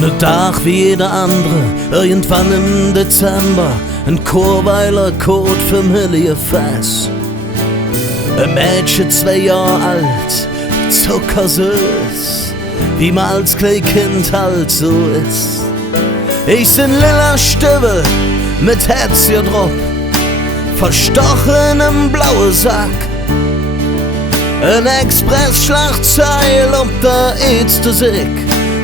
Ne Tag wie jeder andere, irgendwann im Dezember, ein Chorweiler Code Familienfest. Ein Mädchen 2 Jahre alt, zuckersüß, wie man als Kleinkind halt so ist. Ich sind lila Stiefel mit Herzchen drauf, verstochen im blauen Sack. Ein Express-Schlagzeil ob der eetste Sick.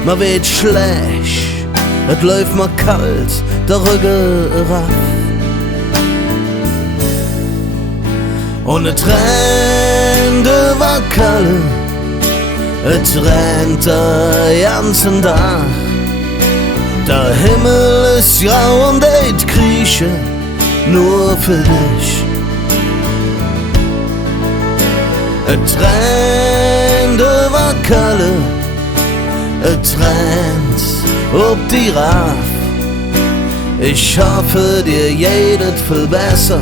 Man wird schlecht, es läuft mir kalt, der Rücken raff. Und es rennt über Kalle, es rennt der ganzen Tag. Der Himmel ist grau und ich krieche nur für dich. Es rennt über Kalle, es rennt ob die Raff. Ich hoffe, dir jedet viel besser,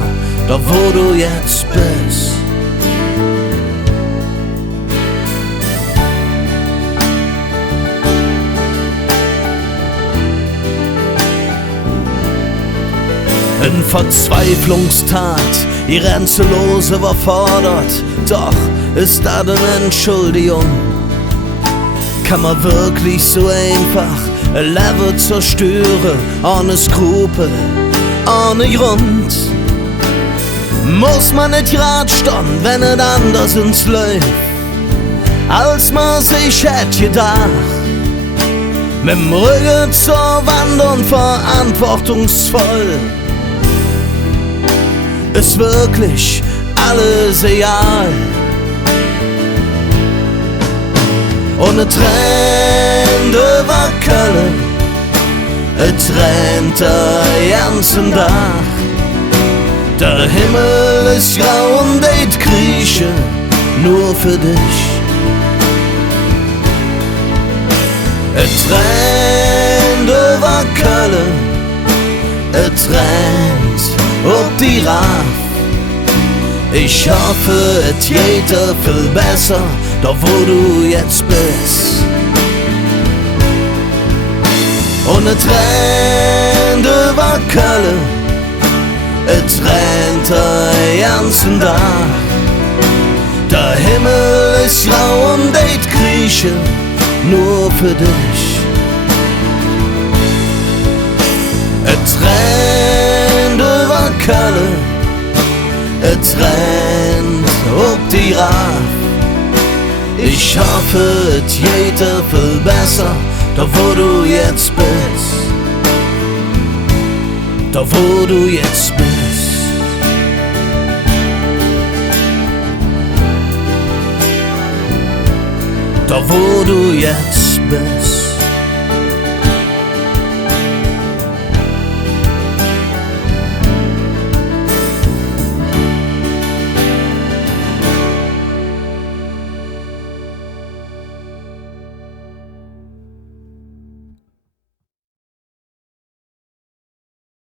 da wo du jetzt bist. Ein Verzweiflungstat, die Grenzenlose überfordert, doch ist da eine Entschuldigung. Kann man wirklich so einfach ein Leben zerstören, ohne Skrupel, ohne Grund? Muss man nicht grad stehen, wenn es anders ins läuft, als man sich hätte gedacht? Mit dem Rücken zur Wand und verantwortungsvoll ist wirklich alles egal. Und es rennt über Köln, es rennt der ganzen Tag. Der Himmel ist grau und ich krieche nur für dich. Es rennt über Köln, es rennt ob die Raff. Ich hoffe, es geht dir viel besser, da wo du jetzt bist. Und es rennt über Köln, es rennt der ganzen Tag. Der Himmel ist grau und ich krieche nur für dich. Es rennt über Köln, es rennt ob die Raff. Ich hoffe, es geht dir viel besser, da wo du jetzt bist. Da wo du jetzt bist. Da wo du jetzt bist.